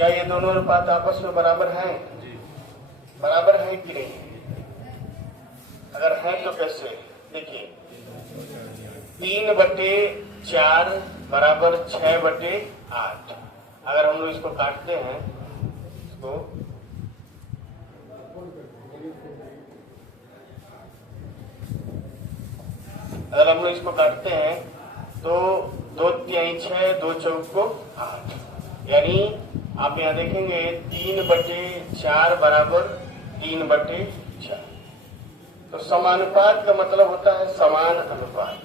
क्या ये दोनों अनुपात आपस में बराबर हैं? बराबर है कि नहीं? अगर है तो कैसे? देखिए 3/4 बराबर 6/8। अगर हम लोग इसको काटते हैं, इसको अगर हम लोग इसको काटते हैं तो 2 तिहाई 6, 2 चौको 8, यानी आप यहाँ देखेंगे 3/4 बराबर 3/4। तो समानुपात का मतलब होता है समान अनुपात।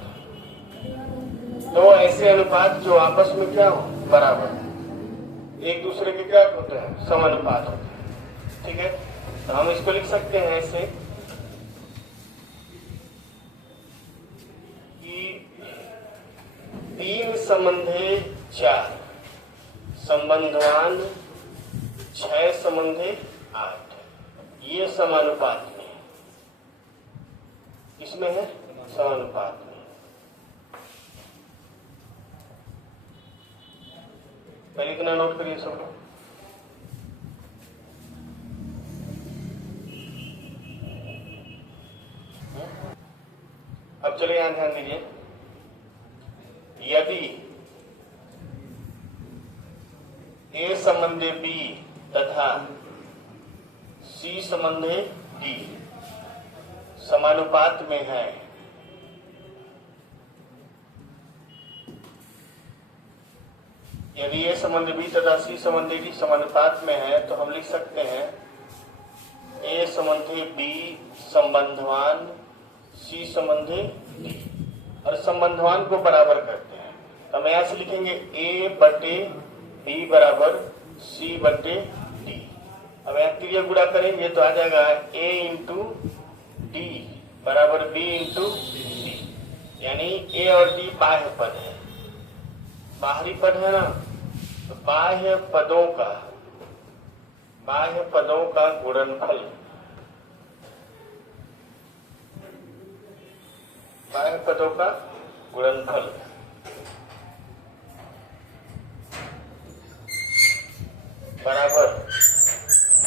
दो ऐसे अनुपात जो आपस में क्या हो? बराबर, एक दूसरे के क्या होते हैं? समानुपात होते हैं। ठीक है, तो हम इसको लिख सकते हैं ऐसे कि 3 संबंधे 4 संबंधवान 6 संबंधे 8, ये समानुपात में है। इसमें है समानुपात में। पहले इतना नोट करिए सब लोग। अब चलिए यहां ध्यान दीजिए, यदि ए संबंधे बी तथा सी संबंधे डी समानुपात में है, यदि ए संबंध बी तथा सी संबंध डी समानुपात में है तो हम लिख सकते हैं ए संबंधे बी संबंधवान सी संबंधे डी, और संबंधवान को बराबर करते हैं तो हम यहां से लिखेंगे ए बटे बी बराबर सी बटे डी। अब यहां क्रिया गुणा करेंगे तो आ जाएगा ए इंटू डी बराबर बी इंटू डी, यानी ए और डी बाह्य पद है, बाहरी पद है ना, तो बाह्य पदों का गुणनफल, बाह्य पदों का गुणनफल बराबर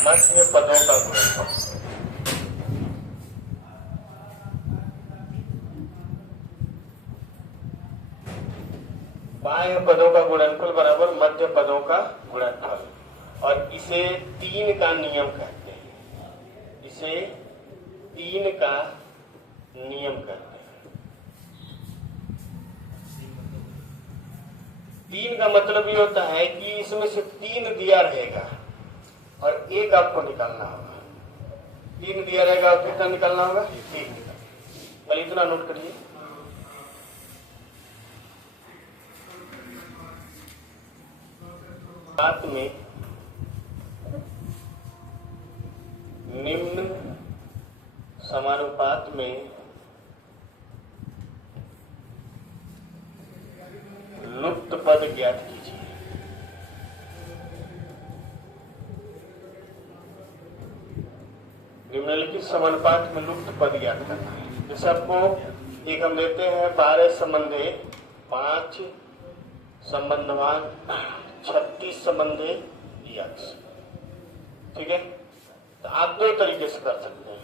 मध्य पदों का गुणनफल। बाह्य पदों का गुणनफल बराबर मध्य पदों का गुणनफल, और इसे 3 का नियम कहते हैं, इसे 3 का नियम कहते हैं। 3 का मतलब ये होता है कि इसमें से 3 दिया रहेगा और एक आपको निकालना होगा। 3 दिया रहेगा और कितना निकालना होगा? 1। पहले इतना नोट करिए, बात में निम्न समानुपात में लुप्त पद ज्ञात कीजिए। निम्नलिखित समानुपात में लुप्त पद ज्ञात करना है। जैसे आपको एक हम देते हैं 12 संबंधे 5 संबंधवान 36 संबंधे यक्ष। ठीक है, तो आप 2 तरीके से कर सकते हैं।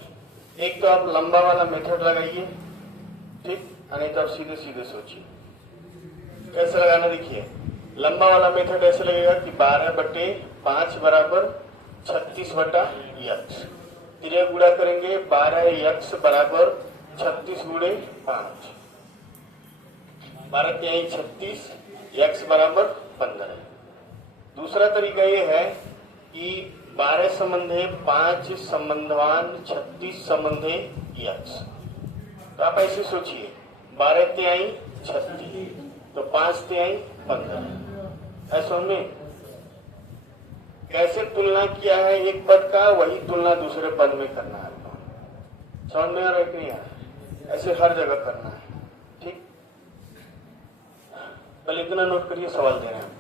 एक तो आप लंबा वाला मेथड लगाइए, ठीक, नहीं तो आप सीधे सीधे सोचिए कैसे लगाना। देखिए लंबा वाला मेथड ऐसे लगेगा कि 12/5 बराबर 36/यक्ष। क्रिया गुणा करेंगे 12 यक्ष बराबर 36 गुणे 5, 12 तिहाई 36, यक्ष बराबर 15। दूसरा तरीका ये है कि 12 संबंधे 5 संबंधवान 36 संबंधे यक्ष। तो आप ऐसे सोचिए 12 तिहाई 36 तो 5 तिहाई 15। ऐसा में कैसे तुलना किया है एक पद का, वही तुलना दूसरे पद में करना है। समझ में आ रहा है कि नहीं आ रहा? ऐसे हर जगह करना है। ठीक, पहले इतना नोट करिए, सवाल दे रहे हैं।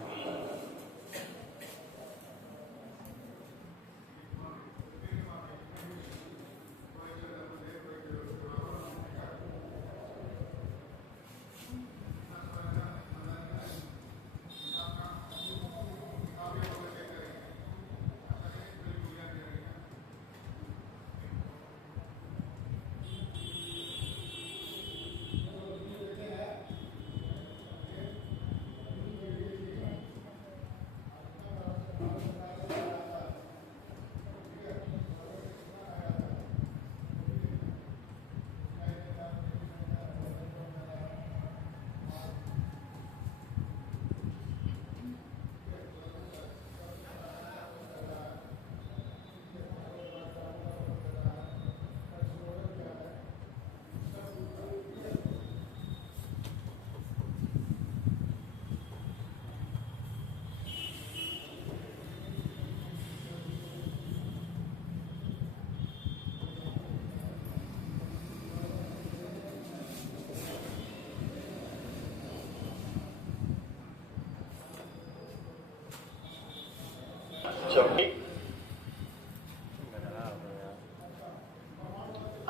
चौक,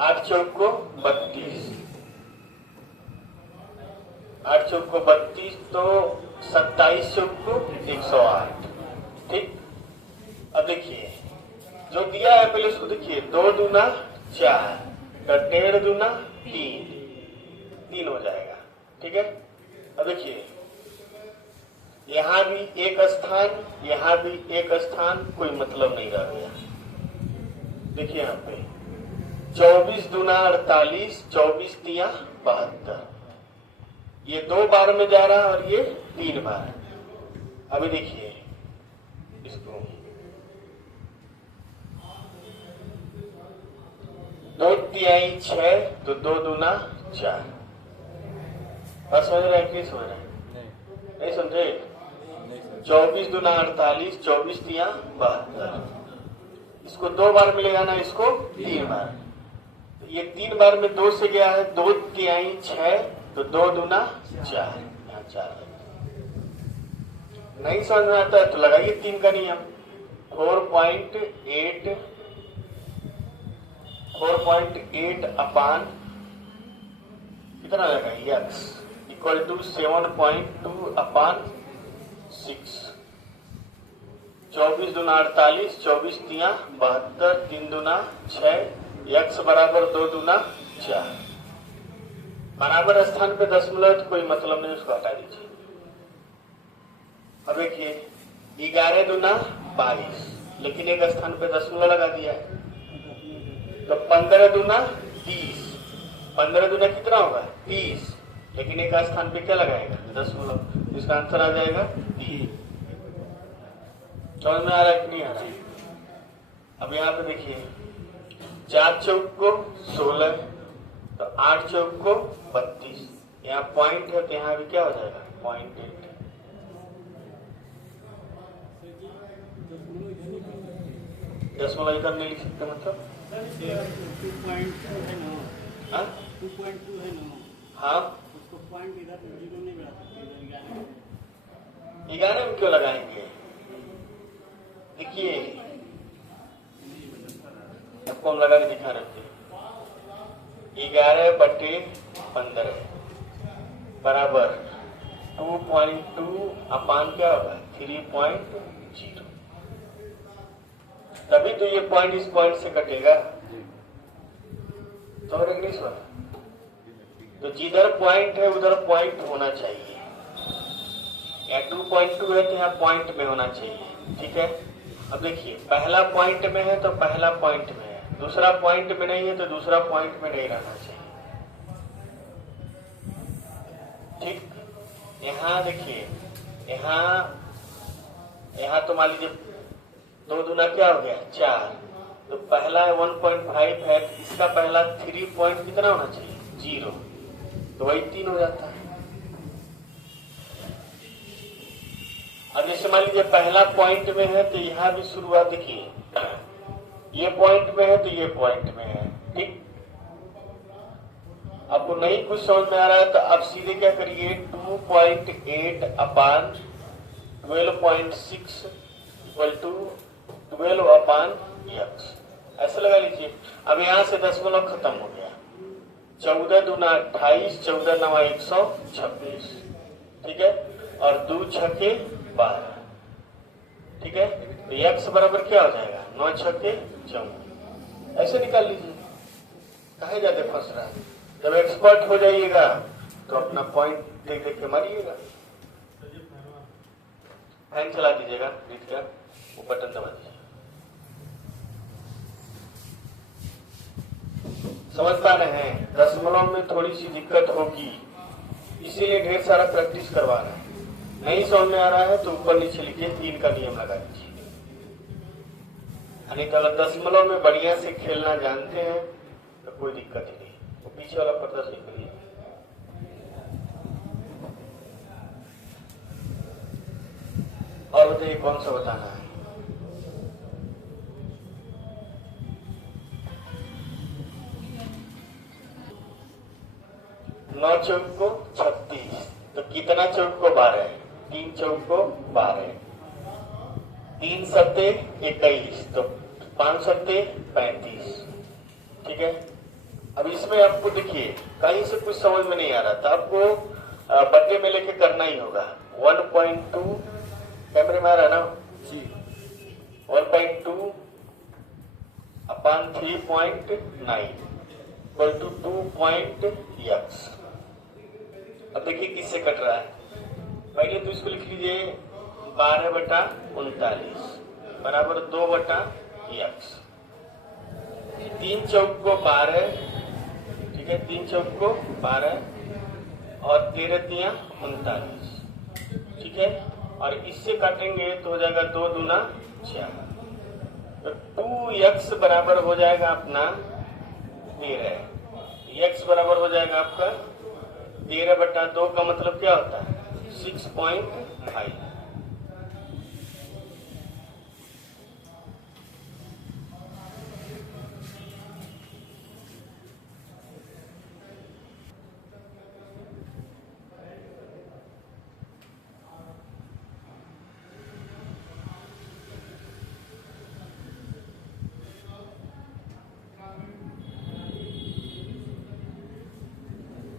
8 चौक को 32, 8 चौक को 32, तो 27 चौक को 108। ठीक, अब देखिए जो दिया है पहले उसको देखिए, 2 दूना 4, 1.5 दूना 3 हो जाएगा। ठीक है, अब देखिए यहाँ भी एक स्थान, यहाँ भी एक स्थान, कोई मतलब नहीं रह गया। देखिए यहाँ पे 24 दूना 48, 24 तिया 72, ये 2 बार में जा रहा है और ये 3 बार। अभी देखिए इसको 2 तिहाई 6, तो 2 दूना 4। बस समझ रहे हैं कि समझ रहे हैं? नहीं समझे? 24 दूना 48, 24 तिया 72, इसको 2 बार मिलेगा ना, इसको 3 बार। ये 3 बार में 2 से गया है, 2 तिहाई 6, तो 2 दूना 4, यहाँ 4। नहीं समझ में आता है तो लगाइए 3 का नियम, 4.8 अपान कितना लगाइए x इक्वल टू 7.2 अपान 6। 24 दूना 48, 24 तिया 72, 3 दूना 6, x बराबर 2 दूना 4। बराबर स्थान पे दशमलव तो कोई मतलब नहीं, उसको हटा दीजिए। अब देखिए 11 दूना 22, लेकिन एक स्थान पे दशमलव लगा दिया है, तो 15 दूना 30, 15 दूना कितना होगा 30, लेकिन एक स्थान पे क्या लगाएगा दशमलव, इसका आंसर आ जाएगा 30। समझ में आ रहा है कि नहीं आ रहा है? अब यहाँ पे देखिए 4 चौक को 16, तो 8 चौक को 32, यहाँ पॉइंट है तो यहाँ भी क्या हो जाएगा 0.8। दशमलव इधर नहीं लिख सकते, मतलब 2.2 है ना, हाँ 2.2 है ना, हाँ, उसको पॉइंट इधर 0 नहीं बना सकते, 11 में क्यों लगाएंगे? देखिए आपको हम लगा के दिखा रहे थे, 11/15 बराबर 2.2 अपान क्या होगा 3.0, तभी तो ये पॉइंट इस पॉइंट से कटेगा। समझ रहे कि नहीं समझ? तो जिधर पॉइंट है उधर पॉइंट होना चाहिए, या 2.2 है तो यहाँ पॉइंट में होना चाहिए। ठीक है, अब देखिए पहला पॉइंट में है तो पहला पॉइंट में है, दूसरा पॉइंट में नहीं है तो दूसरा पॉइंट में नहीं रहना चाहिए। ठीक, यहाँ देखिए यहाँ तो मान लीजिए 2 दूना क्या हो गया 4, तो पहला 1.5 है, इसका पहला 3 पॉइंट कितना होना चाहिए 0, तो वही 3 हो जाता है। अब जैसे मान लीजिए पहला पॉइंट में है तो यहाँ भी शुरुआत देखिए, ये पॉइंट में है तो ये पॉइंट में है। ठीक, आपको नहीं कुछ समझ में आ रहा है तो आप सीधे क्या करिए 2.8 अपान 12.6 इक्वल टू 12 अपान x, ऐसे लगा लीजिए। अब यहाँ से दशमलव खत्म हो गया, 14 दूना 28, 14 नवा 126। ठीक है, और 2 छके 12। ठीक है, तो x बराबर क्या हो जाएगा 9 छके 14, ऐसे निकाल लीजिए। काहे ज्यादा फंस रहा है? जब एक्सपर्ट हो जाइएगा तो अपना पॉइंट देख देख के मारिएगा। फैन चला दीजिएगा, रीत का वो बटन दबा दीजिए। समझ पा रहे हैं? दशमलव में थोड़ी सी दिक्कत होगी, इसीलिए ढेर सारा प्रैक्टिस करवा रहा है। नहीं समझ में आ रहा है तो ऊपर नीचे लिखिए 3 का नियम लगा दीजिए। यानी तो अगर दशमलव में बढ़िया से खेलना जानते हैं तो कोई दिक्कत ही नहीं। वो पीछे वाला पर्दा सही करिए। और बताइए कौन सा बताना है? नौ चौक को 36, तो कितना चौक को 12? 3 चौक को 12, 3 सत्ते 21, तो 5 सत्ते 35। ठीक है, अब इसमें आपको देखिए कहीं से कुछ समझ में नहीं आ रहा था, आपको बट्टे में लेके करना ही होगा। 1.2 कैमरे में आ रहा ना जी, 1.2 अपॉन 3.9 इक्वल टू 2.x। अब देखिए किससे कट रहा है। पहले तो इसको लिख लीजिए 12/39 बराबर 2/x। 3 चौक को 12, ठीक है, 3 चौक को 12 और 13 तिया 39, ठीक है, और इससे काटेंगे तो हो जाएगा 2 दूना 4, तो 2x बराबर हो जाएगा अपना 13। x बराबर हो जाएगा आपका 13/2 का मतलब क्या होता है 6.5।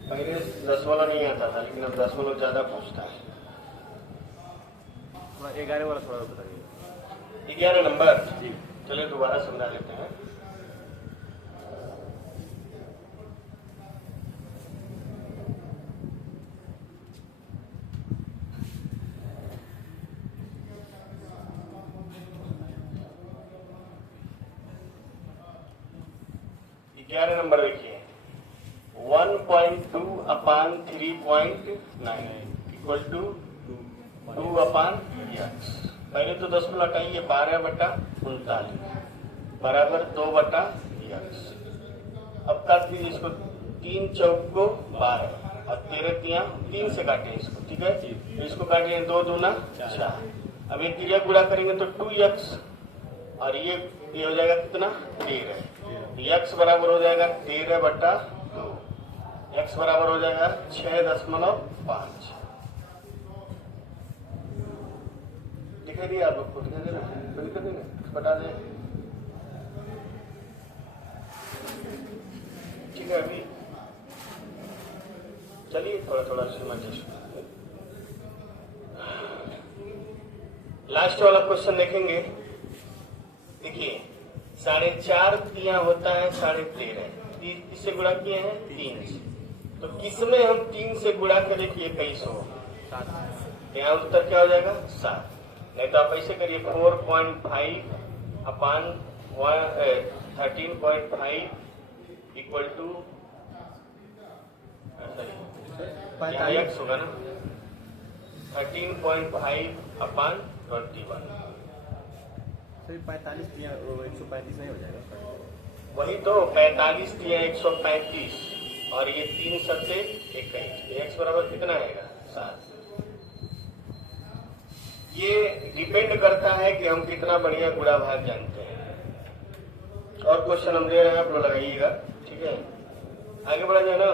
पहले 10 वाला नहीं आता था, लेकिन अब 10 वाला ज्यादा पूछता है। 11 वाला थोड़ा बताइए। 11 नंबर, चलिए दोबारा समझा लेते हैं। नंबर देखिए 1.2 upon 3.9 equal to 2 upon x। पहले तो 10 में लटाइए 12/39 बराबर 2/x। अब काट दीजिए इसको, 3 चौक को 12 और 13 तिया 3 से काटे इसको, ठीक है, इसको काटिए 2 दूना 4। अब एक क्रिया गुणा करेंगे तो 2x और ये हो जाएगा कितना 13। x बराबर हो जाएगा 13/2, x बराबर हो जाएगा 6.5। दिखाई दिया आप लोग को, दिखाई दे रहा है, दिखाई दे रहा, बता दे, ठीक है। अभी चलिए थोड़ा थोड़ा समझिए। लास्ट वाला क्वेश्चन देखेंगे। देखिए 4.5 तिया होता है 13.5, किससे गुणा किए हैं 3 से, तो किसमें हम 3 से गुणा करें कि 21 हो, यहाँ उत्तर क्या हो जाएगा 7। नहीं तो आप ऐसे करिए 4.5 अपॉन 13.5 इक्वल टू x होगा ना 13.5 अपॉन 21। 45 दिया 135 नहीं हो जाएगा। वही तो 45 दिया 135 और ये 3 सत्ते 21, x बराबर कितना आएगा 7। ये डिपेंड करता है कि हम कितना बढ़िया गुणा भाग जानते हैं। और क्वेश्चन हम दे रहे हैं, आप लोग लगाइएगा, ठीक है, आगे बढ़ा जाए ना।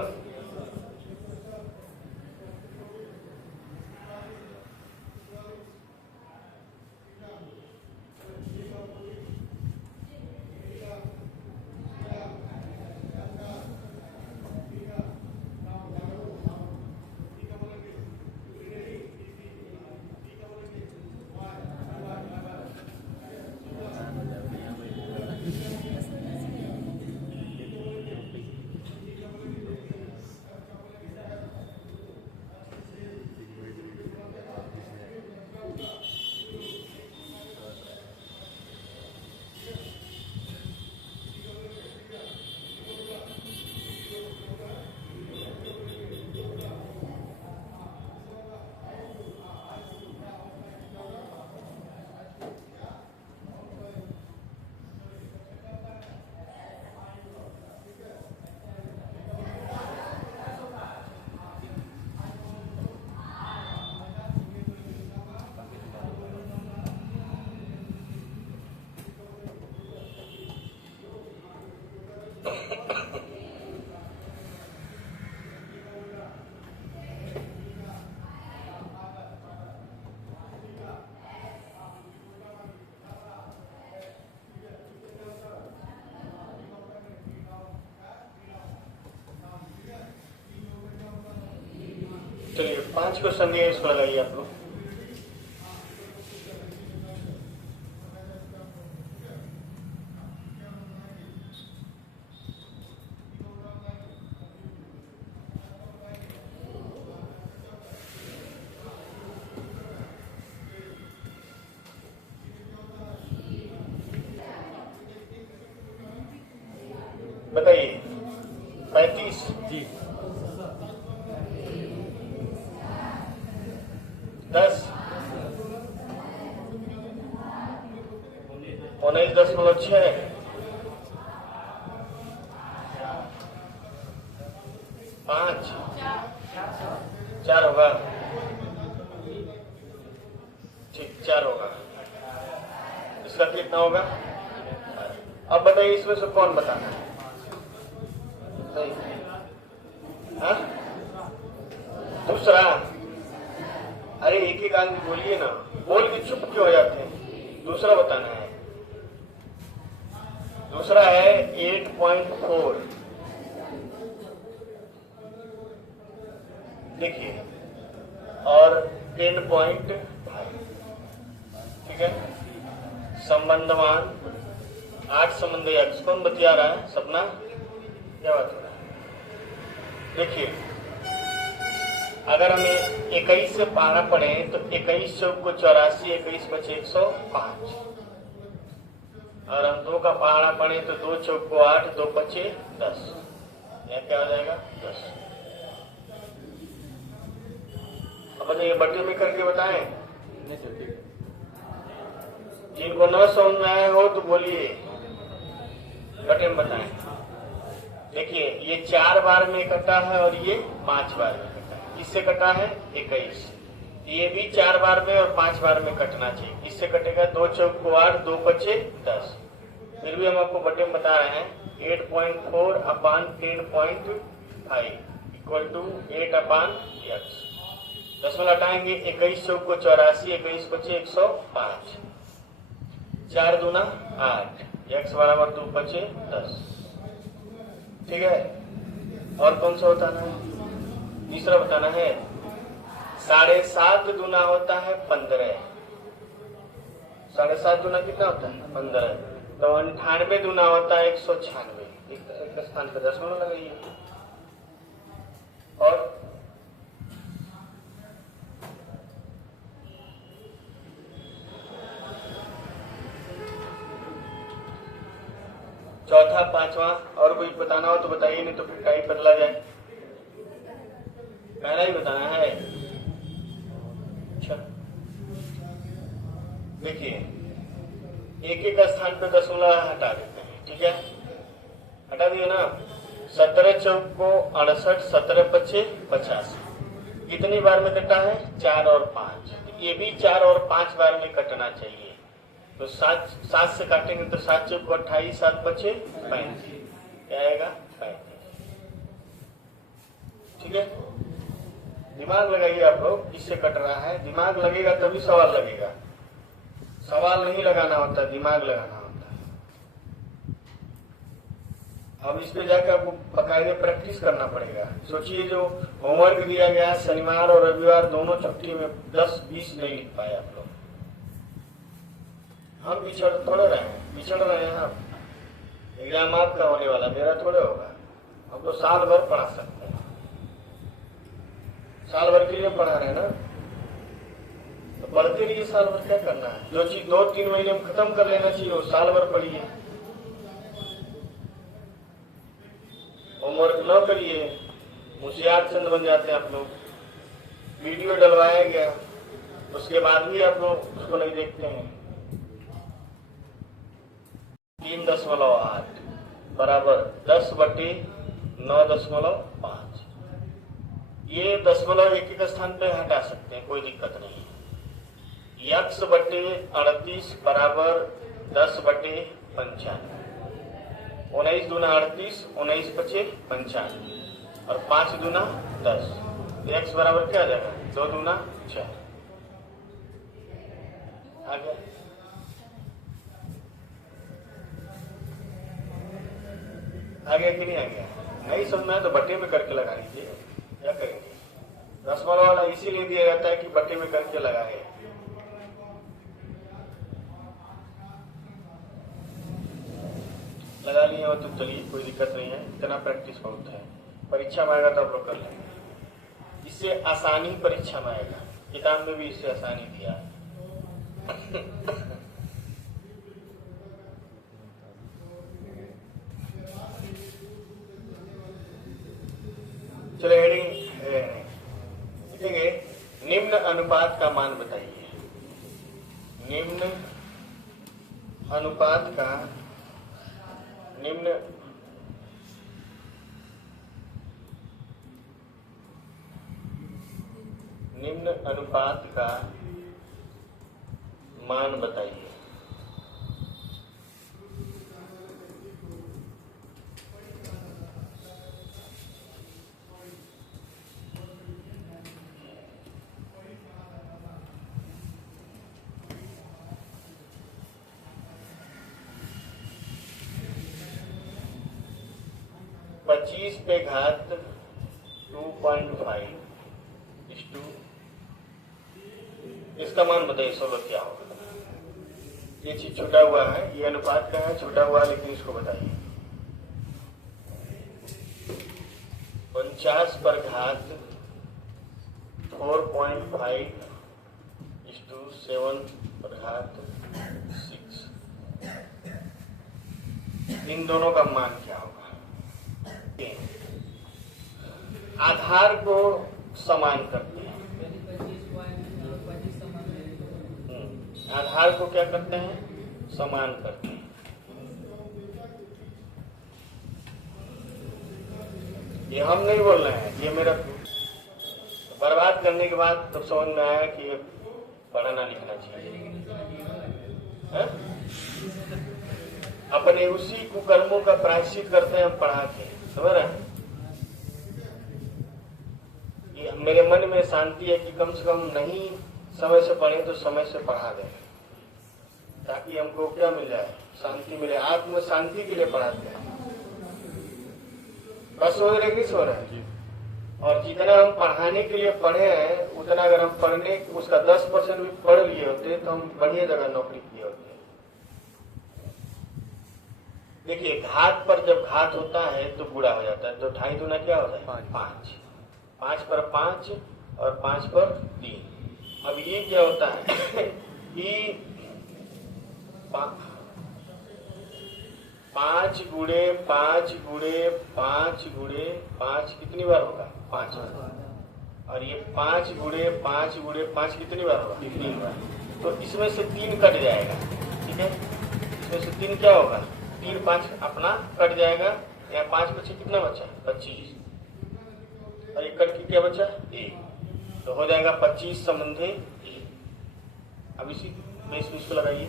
चलिए 5 क्वेश्चन दिए, इसको लगाइए आप लोग। बताइए 35 जी 10 19.6 5 4 होगा, ठीक 4 होगा। इसका कितना होगा? अब बताइए इसमें से कौन बताना है? हाँ? दूसरा, अरे एक एक आदमी बोलिए ना, बोल के चुप क्यों हो जाते हैं? दूसरा बताना है। दूसरा है 8.4, देखिए, और 10.5, ठीक है। संबंधमान 8 संबंध x, कौन बतिया रहा है? सपना, क्या बात हो रहा है? देखिए, अगर हमें 21 से 12 पढ़े तो 21 चौक को 84, 21 बचे 105, और हम 2 का पहाड़ा पढ़े तो 2 चौक को 8, 2 बचे 10, यह क्या हो जाएगा? 10। अब बताइए बट्टे में करके बताएं। नहीं सर ठीक है। जिनको न समझ में आए हो तो बोलिए, बट्टे में बताएं। देखिए, ये 4 बार में कटा है और ये 5 बार में कटा है। किससे कटा है? 21। ये भी 4 बार में और 5 बार में कटना चाहिए। किससे कटेगा? 2 चौक को 8, 2 बचे 10। फिर भी हम आपको बटे में बता रहे हैं 8.4 अपान 10.5 इक्वल टू 8 अपान x। 10 में लटाएंगे, 21 चौक को 84, 21 बचे 105, 4 दूना 8, x बराबर 2 बचे 10, ठीक है। और कौन सा बताना है? तीसरा बताना है 7.5 दूना होता है 15, 7.5 दूना कितना होता है? 15। तो 98 दूना होता है 196। एक स्थान पर 10 लगाइए। और चौथा, पांचवा, और कोई बताना हो तो बताइए, नहीं तो फिर टाइप बदला जाए। पहला ही बताना है। अच्छा, देखिए, एक एक स्थान पे दशमलव हटा देते हैं, ठीक है। हटा दिए ना। 17 चौक को 68, 17 बचे 50। कितनी बार में कटा है? 4 और 5। ये भी 4 और 5 बार में कटना चाहिए। तो 7 से काटेंगे तो 7 चौक को 28, 7 बचे 35, क्या आएगा? 35, ठीक है। दिमाग लगाइए आप लोग, किससे कट रहा है? दिमाग लगेगा तभी सवाल लगेगा। सवाल नहीं लगाना होता, दिमाग लगाना होता है। अब इस पे जाकर आपको बकायदे प्रैक्टिस करना पड़ेगा। सोचिए, जो होमवर्क दिया गया शनिवार और रविवार दोनों छुट्टी में 10-20 नहीं लिख पाए आप लोग। हम पिछड़ थोड़े रहे हैं, पिछड़ रहे हैं हम। एग्जाम आपका होने वाला, मेरा थोड़े होगा। हम तो साल भर पढ़ा सकते हैं, साल भर के लिए पढ़ा रहे हैं ना। तो पढ़ते रहिए, साल भर क्या करना है? जो चीज 2-3 महीने में खत्म कर लेना चाहिए वो साल भर पढ़िए। होमवर्क न करिए, होशियार चंद बन जाते हैं आप लोग। वीडियो डलवाया गया, उसके बाद भी आप लोग उसको नहीं देखते हैं। 3.8 बराबर 10/9.5। ये दशमलव एक एक स्थान पे हटा सकते हैं, कोई दिक्कत नहीं है। x/38 बराबर 10/95। 19 दूना 38, 19 बचे 95, और 5 दूना 10। x बराबर क्या आ जाएगा? 2 दूना 4। आ गया? आ गया कि नहीं आ गया? नहीं समझना है तो बट्टे में करके लगा लीजिए, क्या करेंगे? दशमलव वाला इसीलिए दिया जाता है कि बट्टे में करके लगाए। लगा लिए हो तो चलिए, कोई दिक्कत नहीं है, इतना प्रैक्टिस बहुत है। परीक्षा में आएगा तो आप लोग कर लेंगे, इससे आसानी परीक्षा में आएगा। किताब में भी इससे आसानी दिया है। चलो हेडिंग लिखेंगे, निम्न अनुपात का मान बताइए। निम्न अनुपात का निम्न अनुपात का मान बताइए। पच्चीस पे घात 2.5 इसका मान बताइए सोलह क्या होगा। ये चीज छूटा हुआ है, ये अनुपात का है, छूटा हुआ है, लेकिन इसको बताइए। 49 पर घात 4.5 7 पर घात 6, इन दोनों का मान क्या होगा। आधार को समान करते हैं, आधार को क्या करते हैं, समान करते हैं। ये हम नहीं बोल रहे हैं, ये मेरा बर्बाद करने के बाद तब समझ में आया कि ये पढ़ना लिखना चाहिए। है? अपने उसी कुकर्मों का प्रायश्चित करते हैं हम पढ़ा के, समझ रहे हैं। मेरे मन में शांति है कि कम से कम नहीं समय से पढ़े तो समय से पढ़ा दें, ताकि हमको क्या मिल जाए, शांति मिले। आत्म शांति के लिए पढ़ाते हैं। बस हो रहे कि सो रहे हैं। और जितना हम पढ़ाने के लिए पढ़े हैं, उतना अगर हम पढ़ने उसका 10% भी पढ़ लिए होते तो हम बढ़िया जगह नौकरी किए होते। देखिए, घात पर जब घात होता है तो बुरा हो जाता है, तो 2.5 दूना क्या हो जाए, 5। 5 पर 5 और 5 पर 3। अब ये क्या होता है कि 5 गुणे 5 गुणे 5 गुणे 5 कितनी बार होगा, 5 बार। और ये 5 गुणे 5 गुणे 5 कितनी बार होगा, 3 बार। तो इसमें से 3 कट जाएगा, ठीक है। इसमें से 3 क्या होगा, 3 5 अपना कट जाएगा। यहाँ 5 बचे, कितना बचा, 25। और एक कट के क्या बचा, 1। तो हो जाएगा 25 संबंधे 1। अब इसी बेस में इसको लगाइए।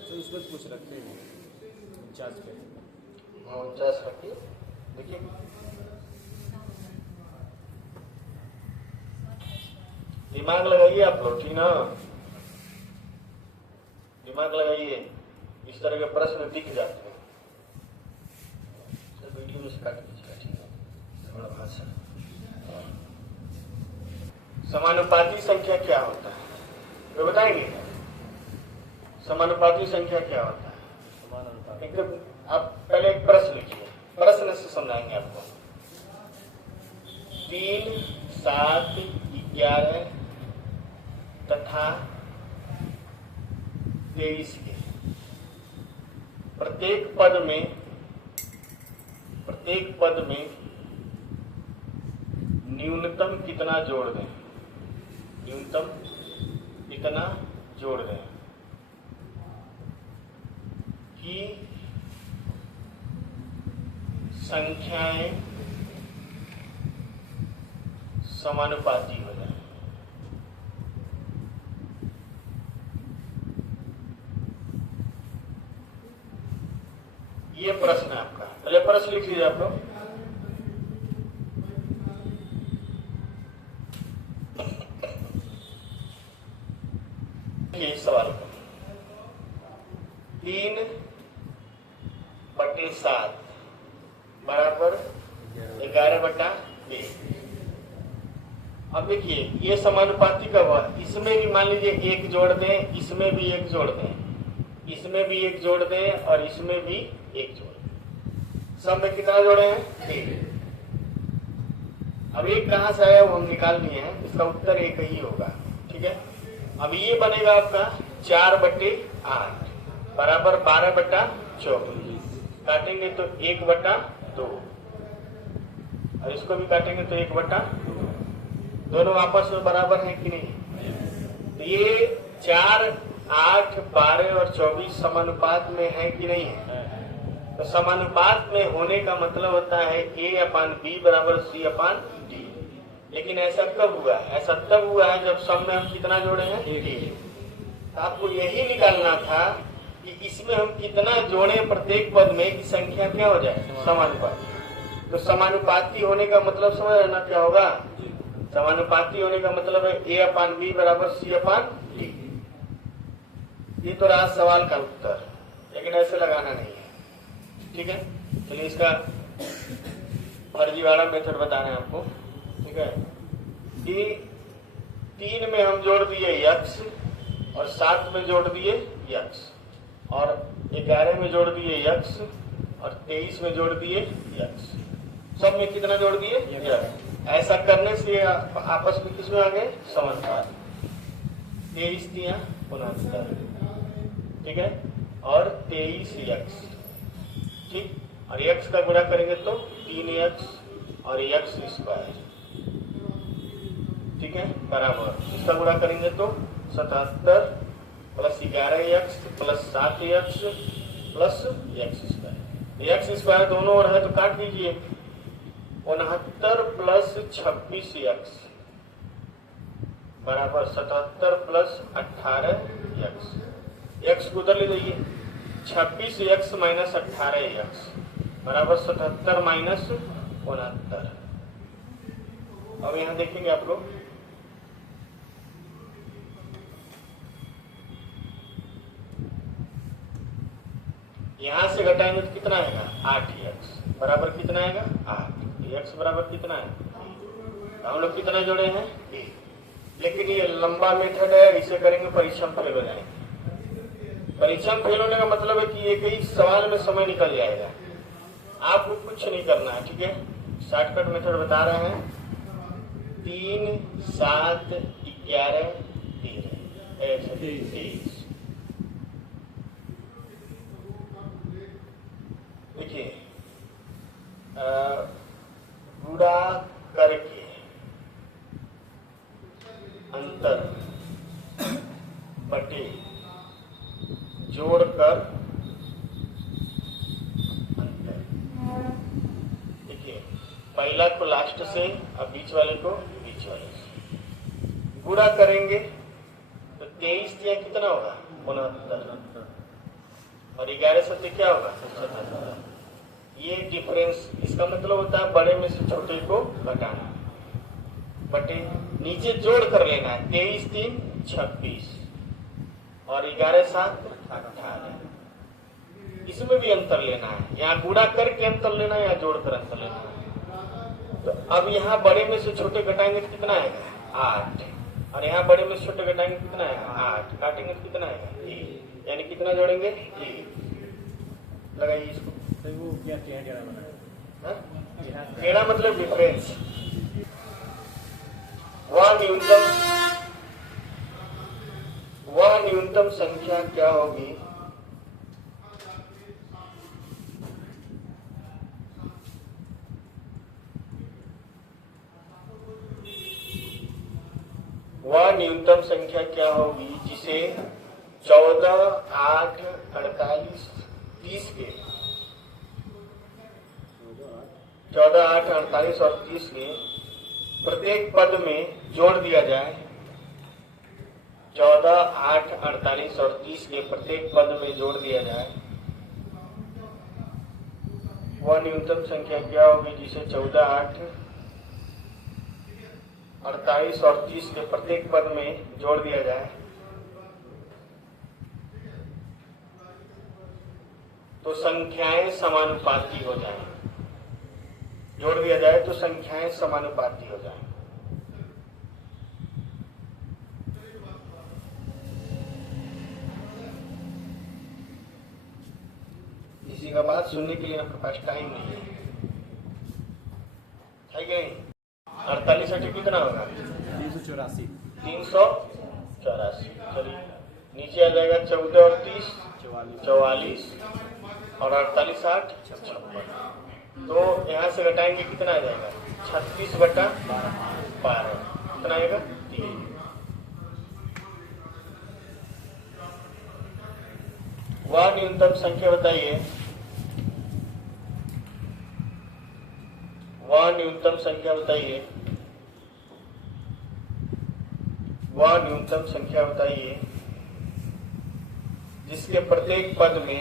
तो इसमें कुछ रखते हैं 49 पे। 49 रखिए। देखिए, दिमाग लगाइए आप लोग, ठीक ना। दिमाग लगाइए, इस तरह के प्रश्न दिख जाते हैं। वीडियो में से काट दीजिएगा, ठीक है। थोड़ा भाषा। समानुपाती संख्या क्या होता है, तो बताएंगे। समानुपाती संख्या क्या होता है, समानुपात। एकदम। आप पहले एक प्रश्न लिखिए, प्रश्न से समझाएंगे आपको। 3 7 11 तथा 23 के प्रत्येक पद में न्यूनतम कितना जोड़ दें, न्यूनतम कितना जोड़ दें कि संख्याएं समानुपाती हो जाए। ये प्रश्न है आपका। पहले प्रश्न लिख लीजिए आप लोग। ये सवाल 3 4/7 बराबर 11/1। अब देखिए ये समानुपाती का हुआ, इसमें भी मान लीजिए 1 जोड़ दें, इसमें भी 1 जोड़ दें, इसमें भी 1 जोड़ दें और इसमें भी 1 जोड़ दें, सब में कितना जोड़े हैं? 3। अब एक कहां से आया वो हम निकाल लिए हैं, इसका उत्तर एक ही होगा। ठीक है, अब ये बनेगा आपका 4/8 बराबर 12/24। काटेंगे तो 1/2 और इसको भी काटेंगे तो 1/2। दोनों आपस में बराबर है कि नहीं? तो ये 4, 8, 12 और 24 समानुपात में है कि नहीं है? तो समानुपात में होने का मतलब होता है A/B बराबर C/D। लेकिन ऐसा कब हुआ? ऐसा तब हुआ है जब सब में हम कितना जोड़े हैं? 3। तो आपको यही निकालना था कि इसमें हम कितना जोड़े प्रत्येक पद में कि संख्या क्या हो जाए? समानुपाती। तो समानुपाती होने का मतलब समझ ना क्या होगा? समानुपाती होने का मतलब है A/B बराबर C/D। ये तो रहा सवाल का उत्तर, लेकिन ऐसे लगाना नहीं है। ठीक है, चलिए इसका फर्जीवाड़ा मेथड बता रहे हैं आपको। ठीक है, कि 3 में हम जोड़ दिए x और 7 में जोड़ दिए x और 11 में जोड़ दिए x और 23 में जोड़ दिए x, सब में कितना जोड़ दिए? x। ऐसा करने से आपस में किसमें आ गए? समानुपात। 23 दिया 69, ठीक है, और 23x, ठीक, और x का गुणा करेंगे तो 3x और x², ठीक है, बराबर इसका गुणा करेंगे तो 77 plus 11x plus 7x plus x²। दोनों ओर है तो काट दीजिए। 69 प्लस 26x बराबर 77 प्लस 18x। x को उधर ले जाइए, 26x माइनस 18x बराबर 77 माइनस 69। अब यहां देखेंगे आप लोग, यहां से घटाएंगे तो कितना आएगा? 8x बराबर कितना आएगा? 8। x बराबर कितना है? हम लोग कितना जोड़े हैं? 1। लेकिन ये लंबा मेथड है, इसे करेंगे परीक्षण फेल हो जाएंगे। परीक्षण फेल होने का मतलब है कि एक ही सवाल में समय निकल जाएगा, आपको कुछ नहीं करना है। ठीक है, शॉर्टकट मेथड बता रहे हैं। 3, 7, 11, 23। देखिए गुणा करके अंतर बटे जोड़कर अंतर। देखिए पहला को लास्ट से और बीच वाले को बीच वाले से गुणा करेंगे तो 23 दिया कितना होगा? 69 और 11 से क्या होगा? 77। ये डिफरेंस, इसका मतलब होता है बड़े में से छोटे को घटाना, बटे नीचे जोड़ कर लेना है। 23 3 26 और 11 7 18। इसमें भी अंतर लेना है, यहाँ गुणा करके अंतर लेना है या जोड़ कर अंतर लेना है। तो अब यहाँ बड़े में से छोटे घटाएंगे तो कितना आएगा? 8। और यहाँ बड़े में से छोटे घटाएंगे कितना आएगा? 8। काटेंगे तो कितना आएगा? 1। यानी कितना जोड़ेंगे? 1। लगाइए इसको। तो वो क्या टेढ़ा बना है? टेढ़ा मतलब डिफरेंस। वह न्यूनतम संख्या क्या होगी जिसे 14, 8, 48, 30 के 14, 8, 48 और 30 के प्रत्येक पद में जोड़ दिया जाए। 14, 8, 48 और 30 के प्रत्येक पद में जोड़ दिया जाए। वह न्यूनतम संख्या क्या होगी जिसे 14, 8, 48 और 30 के प्रत्येक पद में जोड़ दिया जाए। तो संख्याएं समानुपाती हो जाएं। जोड़ दिया जाए तो संख्याएं समानुपाती हो जाएं। इसी का बात सुनने के लिए आपके पास टाइम नहीं है कि नहीं? 48 अठी कितना होगा? 384 384। चलिए नीचे आ जाएगा 14 और 30 44 और 48 60 56। तो यहाँ से घटाएंगे कितना आ जाएगा? 36/12 कितना आएगा? 3। वह न्यूनतम संख्या बताइए। वह न्यूनतम संख्या बताइए। वह न्यूनतम संख्या बताइए जिसके प्रत्येक पद में,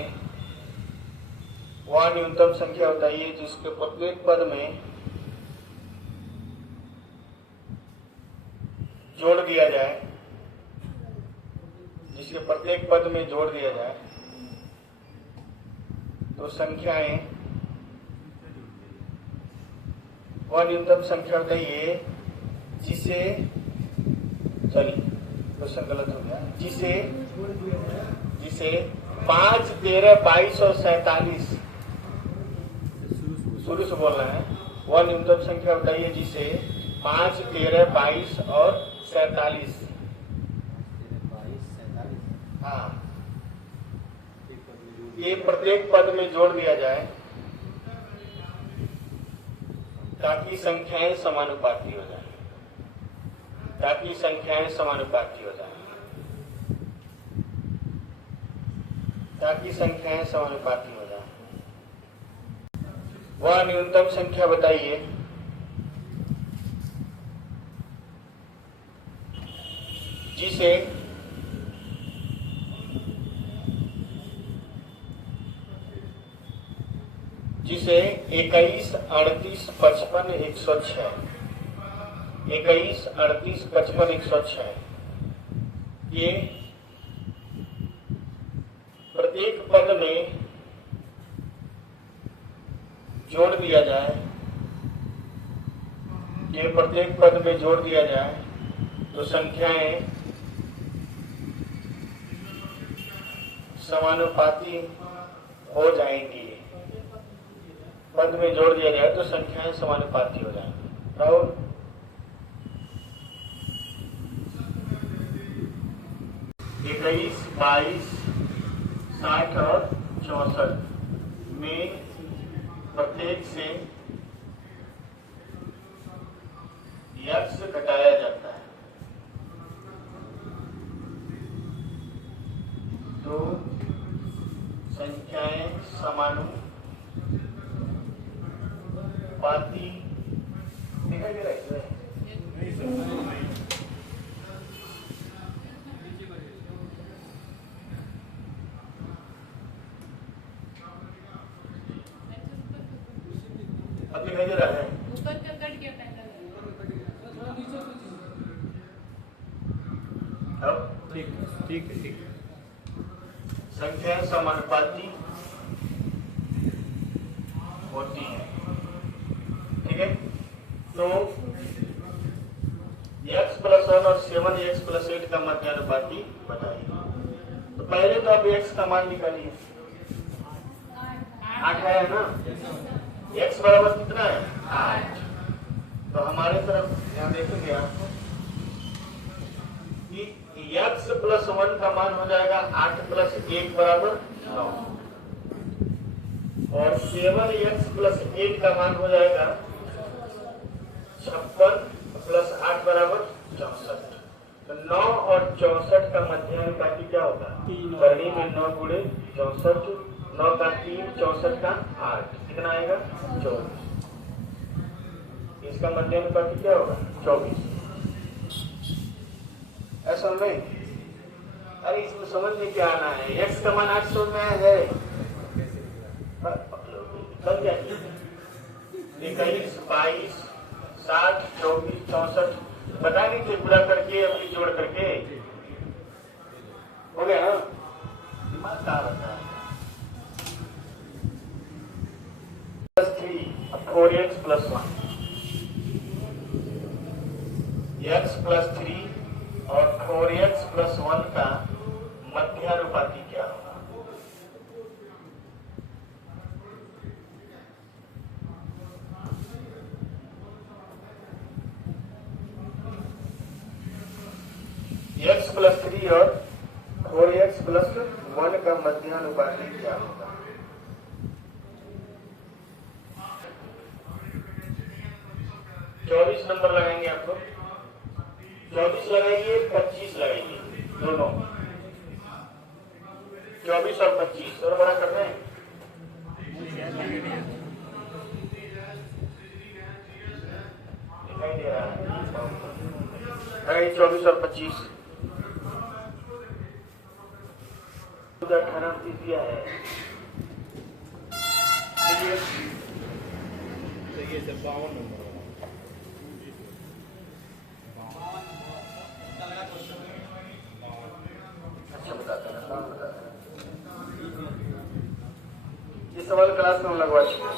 वह न्यूनतम संख्या बताइए जिसके प्रत्येक पद में जोड़ दिया जाए, जिसके प्रत्येक पद में जोड़ दिया जाए तो संख्याएं, वह न्यूनतम संख्या बताइए जिसे, चलिए क्वेश्चन गलत हो गया, जिसे 5 13 22 और 47 शुरू से बोलना है। वह न्यूनतम संख्या बताइए जिसे 5 13 22 और 47, हाँ, ये प्रत्येक पद में जोड़ दिया जाए ताकि संख्याएं समानुपाती हो जाए, ताकि संख्याएं समानुपाती हो जाए, ताकि संख्याएं समानुपाती हो जाए। वह न्यूनतम संख्या बताइए जिसे जिसे 21 38 55 106, 21 38 55 106 ये प्रत्येक पद में जोड़ दिया जाए, ये प्रत्येक पद में जोड़ दिया जाए तो संख्याएं समानुपाती हो जाएंगी। पद में जोड़ दिया जाए तो संख्याएं समानुपाती हो जाएंगी। राहुल, इक्कीस 22 60 और 64 में प्रत्येक से यक्ष घटाया जाता है तो संख्याएं समानुपाती दिखाई दे रही है। अब दिखाई दे रहा है। ऊपर का कट गया पहला। अब ठीक है। संख्या समानुपाती होती है, ठीक है। तो x + 1 और 7x + 8 का मध्यानुपाती बताइए। तो पहले तो आप x का मान निकालिए। 8 है ना, x बराबर कितना है? 8। तो हमारे तरफ यहाँ देखेंगे आप कि x + 1 का मान हो जाएगा 8 + 1 बराबर 9 और 7x + 8 का मान हो जाएगा 56 + 8 बराबर 64। तो 9 और 64 का मध्यानुपाती क्या होगा? करनी में 9 गुणे 64, 9 का 3 64 का 8, कितना आएगा? 24। इसका मध्यानुपाती क्या होगा? 24। ऐसा नहीं, अरे इसमें समझने क्या आना है। x का मान 800 में है, कल क्या 21 22 60 24 64 बता नहीं थे, पूरा करके अपनी जोड़ करके हो गया ना। दिमाग कहाँ रहता है? 4x + 1, x + 3 और 4x + 1 का मध्यानुपाती क्या होगा? x + 3 और 4x + 1 का मध्यानुपाती क्या होगा? चौबीस नंबर लगाएंगे आपको, 24 लगाइए, 25 लगाइए, दोनों 24 और 25 और बड़ा कर रहे हैं। दिखाई दे रहा है 24 और 25 18 दिया है। ये सर 52 नंबर अच्छा बताते हैं, ये सवाल क्लास में हम लगवा चुके हैं।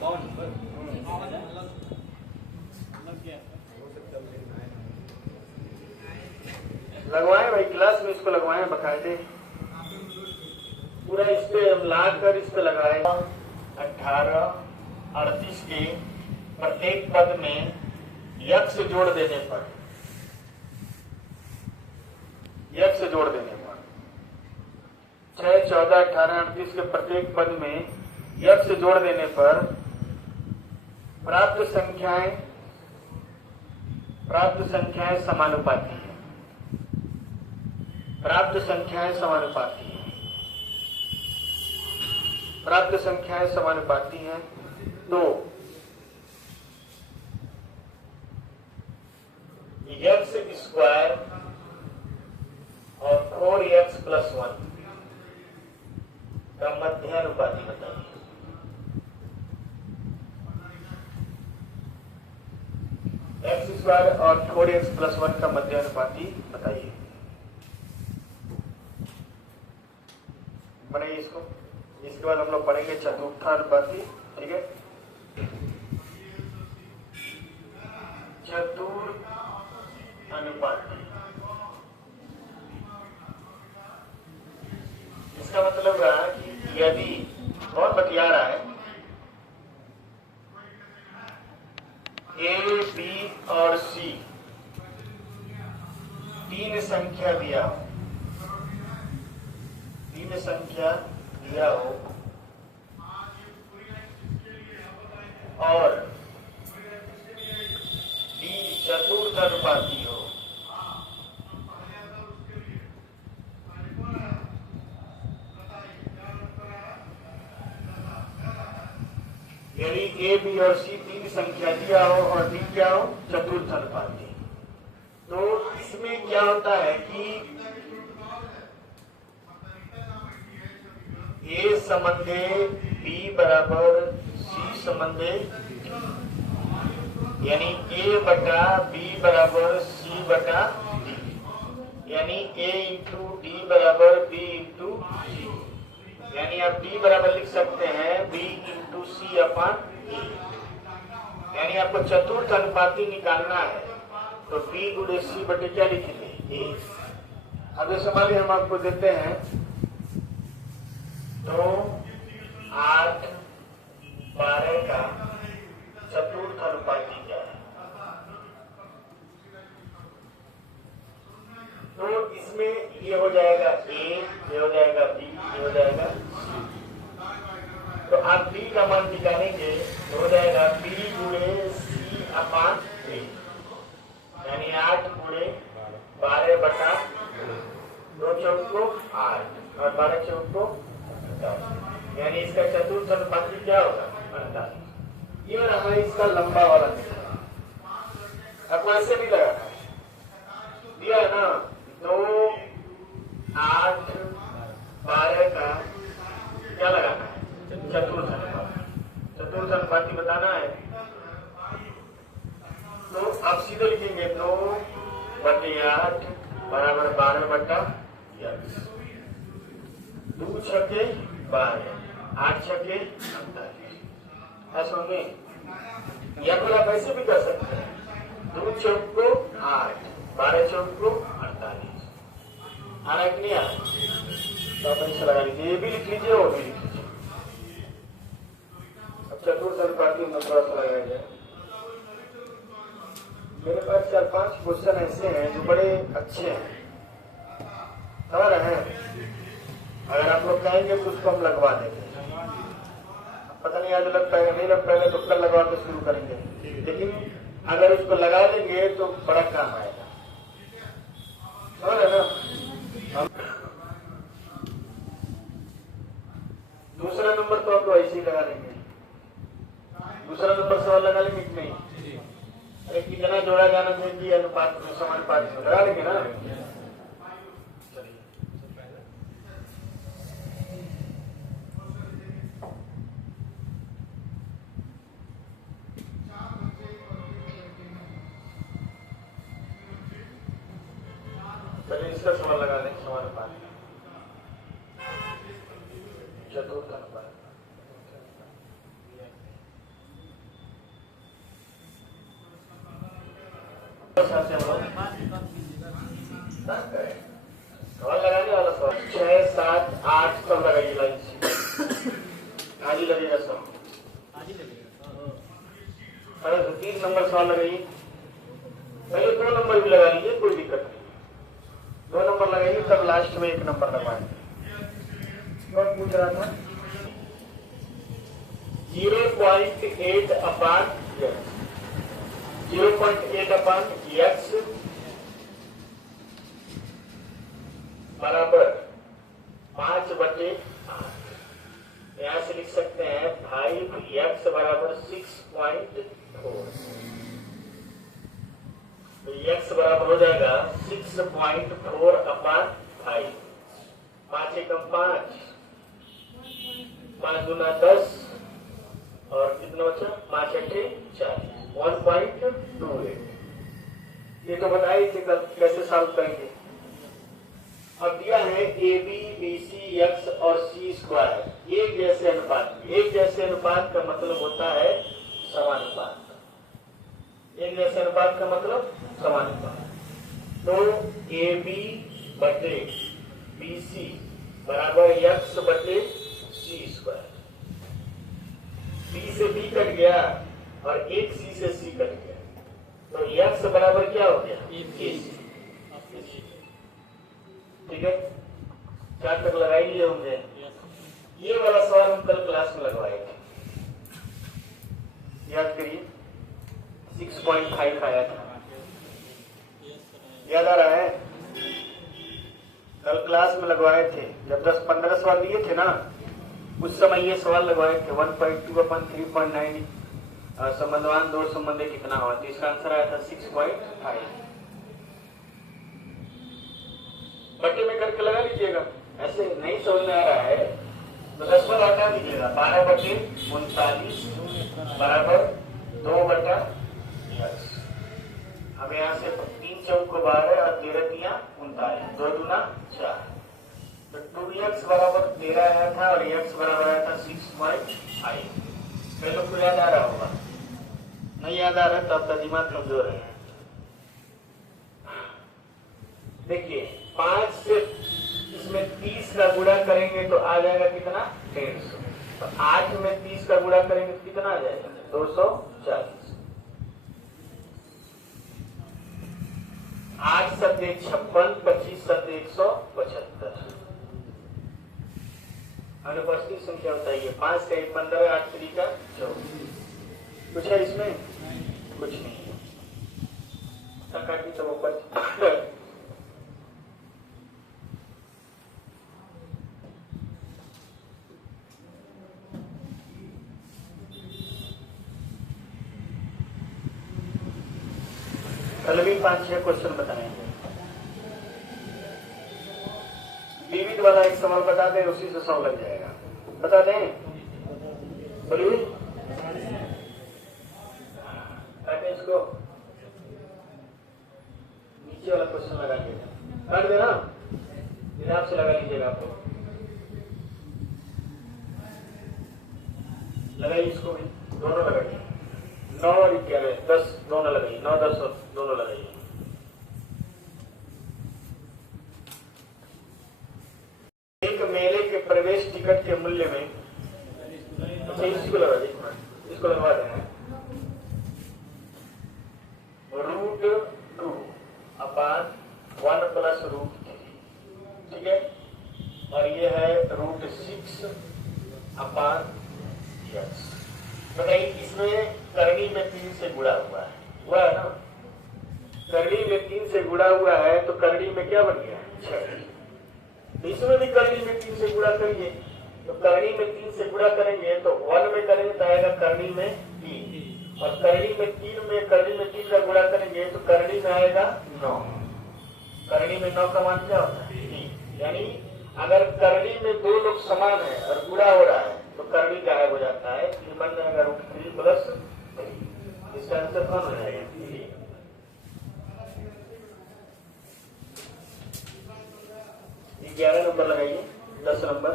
52 नंबर लगवाएं भाई, क्लास में इसको लगवाएं बकायदे, पूरा इस पे हम लाकर इस पे लगाए। 18 38 के प्रत्येक पद में x जोड़ देने पर 6, 14, 18, 38 के प्रत्येक पद में x जोड़ देने पर प्राप्त संख्याएं समानुपाती है। प्राप्त संख्याएं समानुपाती हैं। तो x² और 4x + 1 का मध्यानुपाती बताइए। x² और 4x + 1 का मध्यानुपाती बताइए। बनाइए इसको। इसके बाद हम लोग पढ़ेंगे चतुर्थानुपाती। ठीक है, चतुर्थानुपाती इसका मतलब रहा कि यदि कौन बतिया रहा है, A, B और C तीन संख्या दिया हो और D चतुर्थानुपाती हो, यानी A, B और C तीन संख्या दिया हो और D क्या हो, चतुर्थानुपाती। तो इसमें क्या होता है कि A संबंधे B = C संबंधे, यानी A बटा B = C बटा D, यानी A × D = B × C, यानी आप D बराबर लिख सकते हैं B × C अपन A। यानी आपको चतुर्थ अनुपाती निकालना है तो B × C बटे क्या लिखेंगे, A। अब जैसे मान लीजिए हम आपको देते हैं तो 8, 12 का चतुर्थ अनुपाती क्या है, तो इसमें ये हो जाएगा A, ये हो जाएगा B, ये हो जाएगा C। तो आप B का मान निकालेंगे तो हो जाएगा B × C अपन A, यानी 8 × 12 बटा 2 चौको 8 और 12 चौको, यानी इसका चतुर्थ अनुपाती क्या होगा, 48। ये रहा इसका लंबा वाला निकला। आपको ऐसे भी लगा दिया है ना, 2, 8, 12 का क्या लगाना है, चतुर्थ अनुपाती बताना है। तो अब सीधे लिखेंगे 2 बटे 8 बराबर 12 बटा 2 छके 12, 8 छके 48। ऐसा में या फिर आप ऐसे भी कर सकते हैं, 2 चौक को 8, 12 चौक को 48। आ रहा है कि नहीं आ रहा? तो आप ऐसे लगा लीजिए, ये भी लिख लीजिए और भी लिख लीजिए। अब चतुर्थ अनुपाती में थोड़ा सा लगाया जाए। मेरे पास 4-5 क्वेश्चन ऐसे हैं जो बड़े अच्छे हैं, समझ रहे हैं? अगर आप लोग कहेंगे तो उसको हम लगवा देंगे। पता नहीं आज लग पाएगा नहीं लग पाएगा, तो कल लगवा के शुरू करेंगे, लेकिन अगर उसको लगा देंगे तो बड़ा काम आएगा, समझ रहे ना? दूसरा नंबर तो आप लोग ऐसे ही लगा लेंगे। दूसरा नंबर सवाल लगा लेंगे कि नहीं? अरे कितना जोड़ा जाना चाहिए अनुपात में, समानुपात में लगा लेंगे ना? पहले इसका सवाल लगा लें, समानुपात चतुर्थ अनुपात। सवाल लगाने वाला सवाल 6, 7, 8 सब लगाइए लाइन से, आज ही लगेगा सब। अरे 3 नंबर सवाल लगाइए, पहले 2 नंबर भी लगा लीजिए, कोई दिक्कत नहीं। 2 नंबर लगाइए, तब लास्ट में 1 नंबर लगवाएंगे। कौन पूछ रहा था? 0.8 अपान 0.8 अपान x बराबर 5/8। यहां से लिख सकते हैं 5x बराबर 6.4। तो x बराबर हो जाएगा 6.4 अपान 5। 5 एकम 5, 5 दूना 10 और कितना बचा? 5 अट्ठे 40, 1.28। ये तो बताइए कि कैसे सॉल्व करेंगे। अब दिया है A B B C X और सी स्क्वायर एक जैसे अनुपात। एक जैसे अनुपात का मतलब होता है समानुपात। एक जैसे अनुपात का मतलब समानुपात। तो ए बी बटे बी सी बराबर एक्स बटे सी स्क्वायर। बी से बी कट गया और एक सी से सी कट गया, तो एक्स बराबर क्या हो गया? ए सी। ठीक है, 4 तक लगाई लिए होंगे। ये वाला सवाल हम कल क्लास में लगवाए थे, याद करिए। 6.5 आया था, याद आ रहा है? कल क्लास में लगवाए थे जब 10-15 सवाल दिए थे ना, उस समय ये सवाल लगवाए थे। 1.2/3.9 संबंधवान दो संबंध कितना हुआ, तो इसका आंसर आया था 6.5। बटे में करके लगा लीजिएगा, ऐसे नहीं समझ में आ रहा है तो 10 पर हटा दीजिएगा। 12/39 बराबर 2/10। अब यहाँ से 3 चौक को 12 और 13 तिया 39, 2 दूना 4। तो 2x बराबर 13 आया था और x बराबर आया था 6.5। मैं लोग को याद आ रहा होगा, नहीं याद आ रहा तो आपका दिमाग कमजोर है। देखिए 5 से इसमें 30 का गुणा करेंगे तो आ जाएगा कितना? 150। तो 8 में 30 का गुणा करेंगे तो कितना आ जाएगा? 240। 8 सत्ते 56, 25 सत्ते 175। अनुपस्थित संख्या बताइए। 5 का 1 15, 8 3 का 24। कुछ है इसमें? कुछ नहीं है। तो ऊपर कल भी 5-6 क्वेश्चन बताएंगे। विविध वाला एक सवाल बता दें, उसी से 100 लग जाएगा। बता दें? बोलिए। इसको नीचे वाला क्वेश्चन लगा दीजिएगा, काट देना, हिसाब से लगा लीजिएगा। आपको लगाइए, इसको भी दोनों लगाइए। 9 और 11 10 दोनों लगाइए, 9 10 दोनों लगाइए। एक मेले के प्रवेश टिकट के मूल्य में, अच्छा इसको लगा दीजिए, इसको लगवा देंगे, √2 अपान 1 प्लस √3, ठीक है, और ये है √6 अपान x। बताइए इसमें करनी में 3 से गुणा हुआ है ना, करनी में 3 से गुणा हुआ है तो करनी में क्या बन गया 6। इसमें भी करनी में 3 से गुणा करिए, तो करनी में 3 से गुणा करेंगे तो 1 में करेंगे तो आएगा करनी में 3, और करनी में 3 का गुणा करेंगे तो करनी में आएगा 9। करनी में 9 का मान क्या होता है 3, यानी अगर करनी में 2 लोग समान है और गुणा हो रहा है तो करनी गायब हो जाता है, ये बन जाएगा √3 प्लस 3। इसका आंसर कौन हो जाएगा 3। 11 नंबर लगाइए, 10 नंबर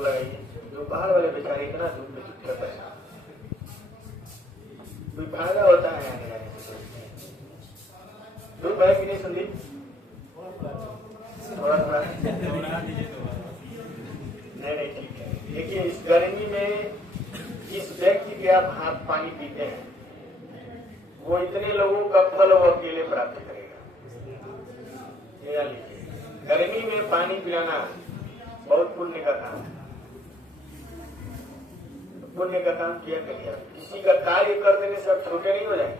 लगाइए। जो बाहर वाले बेचारे इतना धूप में चुपचाप बैठा, कोई फायदा होता है आने जाने से? धूप है कि नहीं संदीप? थोड़ा नहीं ठीक है। देखिए इस गर्मी में इस व्यक्ति के आप हाथ पानी पीते हैं, वो इतने लोगों का फल वो अकेले प्राप्त करेगा। गर्मी में पानी पिलाना बहुत पुण्य का काम है। पुण्य का काम किया करिए। किसी का कार्य कर देने से आप छोटे नहीं हो जाएंगे।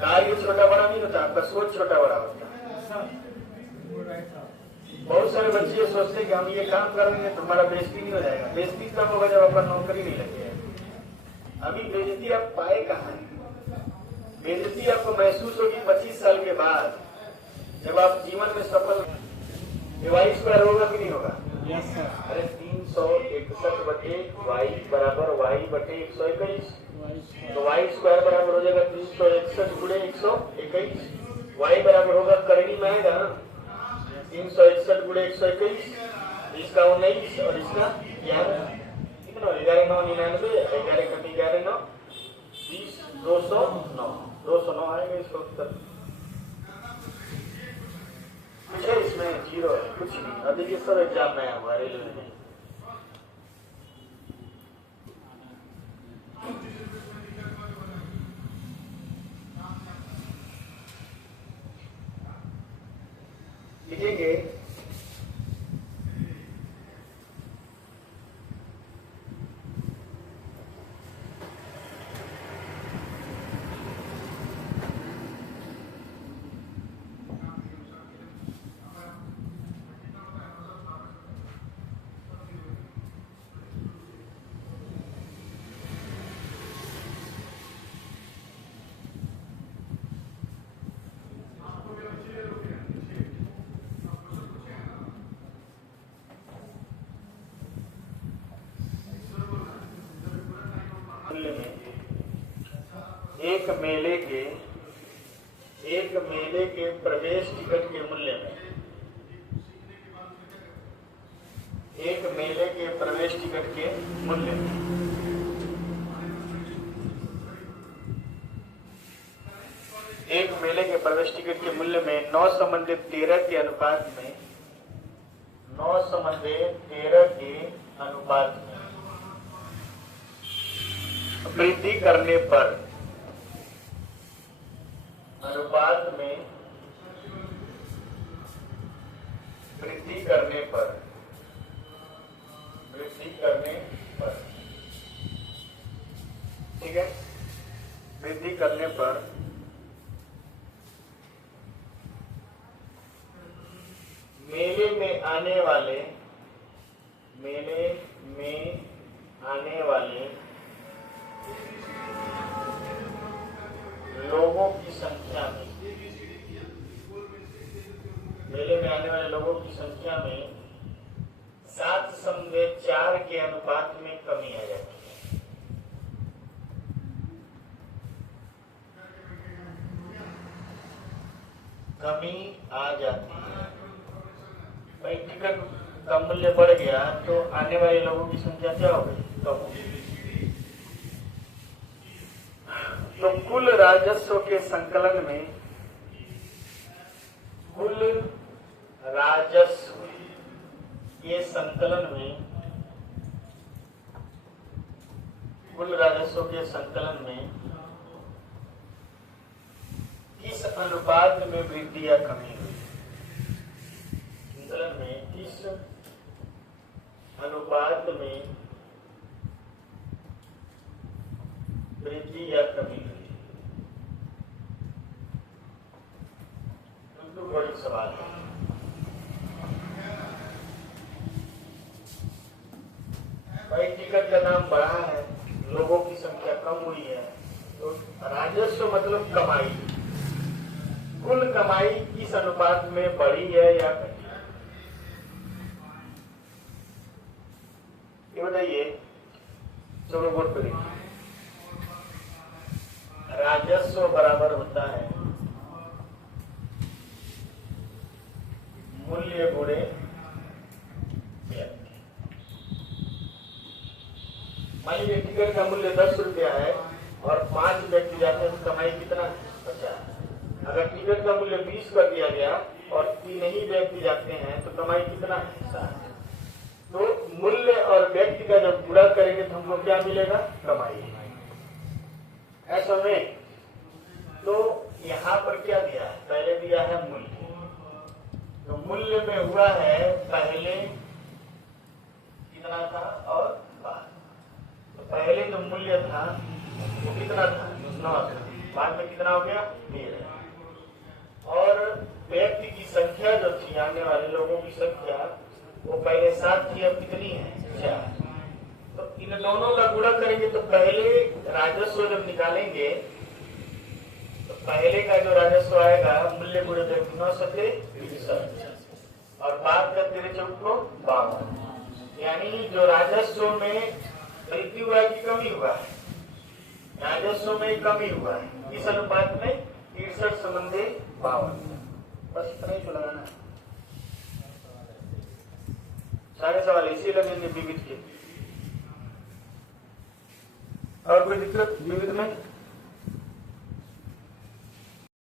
कार्य छोटा बड़ा नहीं होता, आपका सोच छोटा बड़ा होता है। बहुत सारे बच्चे सोचते कि हम ये काम कर रहे हैं तो हमारा बेइज्जती नहीं हो जाएगा। बेइज्जती तब होगा जब आपका नौकरी नहीं लगेगा। अभी बेइज्जती आप पाए कहाँ है? बेइज्जती आपको महसूस होगी 25 साल के बाद, जब आप जीवन में सफल। y स्क्वायर होगा कि नहीं होगा? Yes sir. अरे 361 बटे y बराबर y बटे 121, तो y स्क्वायर बराबर हो जाएगा 361 गुणे 121। y बराबर होगा करनी में आएगा 361 गुणे 121, इसका 19 और इसका 11, कितना 11 9 99, 11 कटी 11 9 20, 209 आएगा इसका उत्तर। कुछ है इसमें? जीरो है, कुछ नहीं। अब देखिए सब एग्जाम नया हुआ रेलवे में। लिखेंगे एक मेले के प्रवेश टिकट के मूल्य में, एक मेले के प्रवेश टिकट के मूल्य में एक मेले के प्रवेश टिकट के मूल्य में 9 संबंधित 13 के अनुपात में 9 संबंधित 13 के अनुपात में वृद्धि करने पर, अनुपात में वृद्धि करने पर ठीक है, वृद्धि करने पर मेले में आने वाले लोगों की संख्या में, मेले में आने वाले लोगों की संख्या में 7/4 के अनुपात में कमी आ जाती है। कमी आ जाती है। भाई टिकट का मूल्य बढ़ गया तो आने वाले लोगों की संख्या क्या हो गई? कम हो गई। तो कुल राजस्व के संकलन में कुल राजस्व के संकलन में कुल राजस्व के संकलन में किस अनुपात में वृद्धि या कमी हुई? संकलन में किस अनुपात में वृद्धि या कमी हुई? तो बड़ी सवाल है। भाई टिकट का दाम बढ़ा है, लोगों की संख्या कम हुई है, तो राजस्व मतलब कमाई, कुल कमाई किस अनुपात में बढ़ी है या घटी? ये बताइए। चलो बोर्ड पे देखिए। राजस्व बराबर होता है मूल्य गुणे व्यक्ति। मान लीजिए टिकट का मूल्य 10 रुपया है और 5 व्यक्ति जाते हैं तो कमाई कितना बचा है? अगर टिकट का मूल्य 20 कर दिया गया और 3 ही व्यक्ति जाते हैं तो कमाई कितना हिस्सा है? तो मूल्य और व्यक्ति का जब पूरा करेंगे तो हमको क्या मिलेगा? कमाई। ऐसा में तो यहाँ पर क्या दिया है? पहले दिया है मूल्य। तो मूल्य में हुआ है पहले कितना था और बाद। तो पहले जो मूल्य था वो कितना था? 9 था। बाद में कितना हो गया? 13। और व्यक्ति की संख्या जो थी, आने वाले लोगों की संख्या, वो पहले 7 थी, अब कितनी है? 4। तो इन दोनों का गुणा करेंगे तो पहले राजस्व जब निकालेंगे तो पहले का जो राजस्व आएगा मूल्य गुणे 9 सत्ते 20 और बाद का 13 चौको 52। यानी जो राजस्व में वृद्धि हुआ कि कमी हुआ है? राजस्व में कमी हुआ है। इस अनुपात में 63:52। बस इतना ही तो लगाना है। सारे सवाल इसी लगेंगे विविध के। और कोई दिक्कत विविध में?